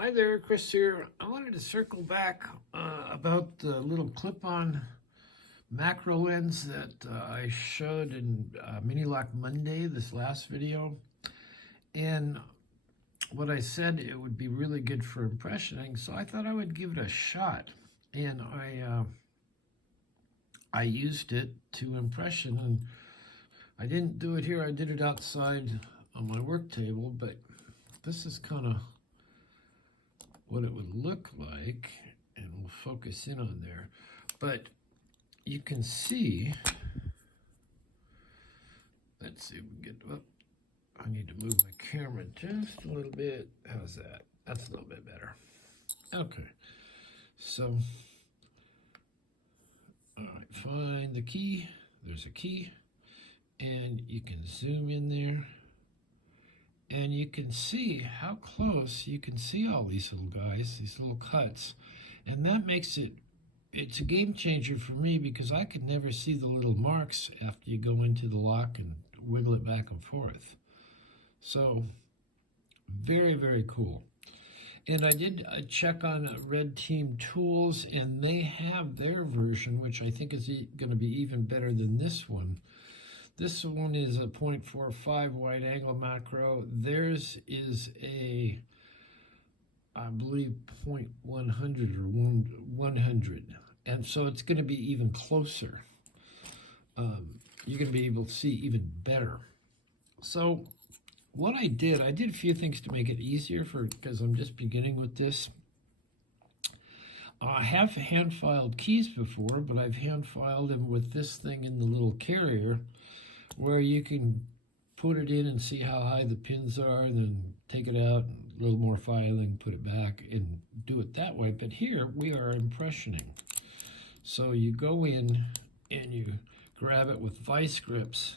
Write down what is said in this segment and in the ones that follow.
Hi there, Chris here. I wanted to circle back about the little clip-on macro lens that I showed in Mini-Lock Monday, this last video. And what I said, it would be really good for impressioning, so I thought I would give it a shot. And I used it to impression, and I didn't do it here. I did it outside on my work table, but this is kind of what it would look like, and we'll focus in on there. But you can see, let's see if we can get up. I need to move my camera just a little bit. How's that? That's a little bit better. Okay, so, all right, find the key. There's a key, and you can zoom in there. And you can see how close you can see all these little guys, these little cuts. And that makes it's a game changer for me because I could never see the little marks after you go into the lock and wiggle it back and forth. So, very, very cool. And I did check on Red Team Tools, and they have their version, which I think is going to be even better than this one. This one is a 0.45 wide angle macro. Theirs is a, I believe, 0.100 or 100. And so it's going to be even closer. You're going to be able to see even better. So what I did a few things to make it easier because I'm just beginning with this. I have hand-filed keys before, but I've hand-filed them with this thing in the little carrier, where you can put it in and see how high the pins are, and then take it out, a little more filing, put it back, and do it that way. But here we are impressioning. So you go in and you grab it with vice grips,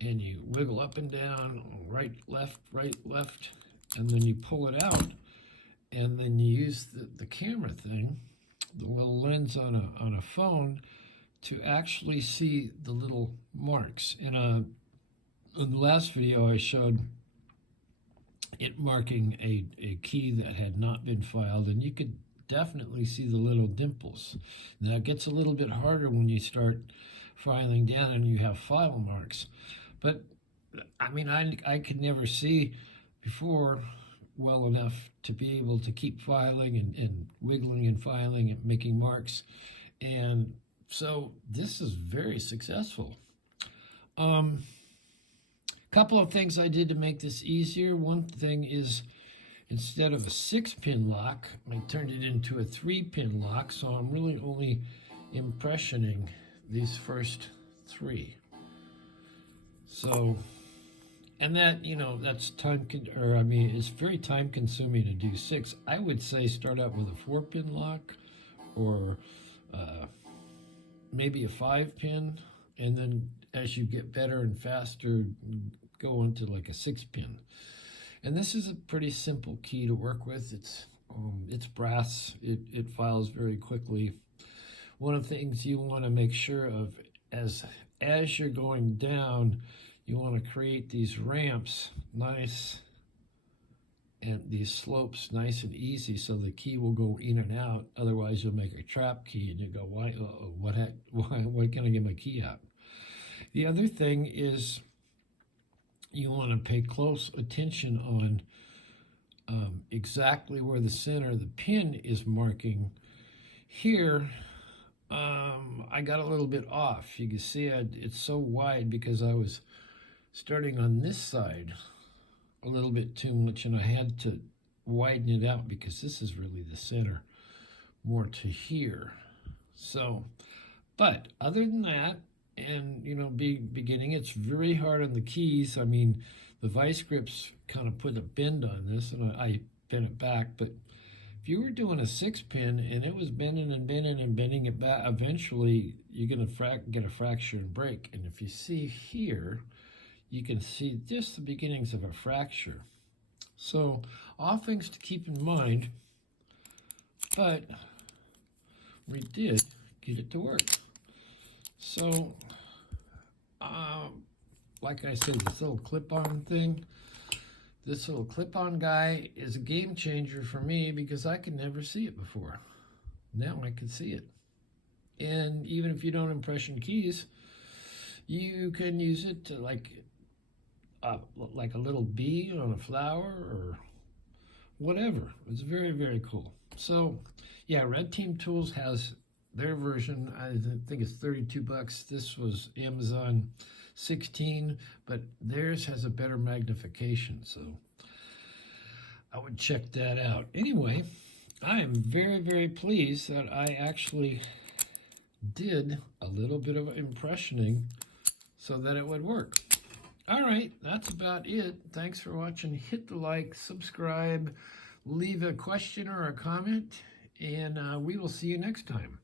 and you wiggle up and down, right, left, and then you pull it out, and then you use the camera thing, the little lens on a phone, to actually see the little marks. In the last video, I showed it marking a key that had not been filed, and you could definitely see the little dimples. Now, it gets a little bit harder when you start filing down and you have file marks. But, I mean, I could never see before well enough to be able to keep filing and wiggling and filing and making marks. And so this is very successful. Couple of things I did to make this easier. One thing is, instead of a 6-pin lock, I turned it into a 3-pin lock, so I'm really only impressioning these first 3. So, and that, that's it's very time consuming to do 6. I would say start out with a 4-pin lock, or maybe a 5-pin, and then as you get better and faster, go into like a 6-pin. And this is a pretty simple key to work with. It's brass. It files very quickly. One of the things you want to make sure of as you're going down, you want to create these ramps nice, and these slopes nice and easy, so the key will go in and out. Otherwise, you'll make a trap key, and you go, why can't I get my key out? The other thing is you want to pay close attention on exactly where the center of the pin is marking. Here, I got a little bit off. You can see it's so wide because I was starting on this side a little bit too much, and I had to widen it out because this is really the center more to here. So, but other than that, and beginning, it's very hard on the keys. I mean, the vice grips kind of put a bend on this, and I bent it back. But if you were doing a 6-pin and it was bending and bending and bending it back, eventually you're going to get a fracture and break. And if you see here, you can see just the beginnings of a fracture. So, all things to keep in mind, but we did get it to work. So, like I said, this little clip-on thing, This little clip-on guy is a game changer for me because I could never see it before. Now I can see it. And even if you don't impression keys, you can use it to like a little bee on a flower or whatever. It's very, very cool. So yeah, Red Team Tools has their version. I think it's $32. This was Amazon 16, but theirs has a better magnification, so I would check that out. Anyway, I am very, very pleased that I actually did a little bit of impressioning so that it would work. All right, that's about it. Thanks for watching. Hit the like, subscribe, leave a question or a comment, and we will see you next time.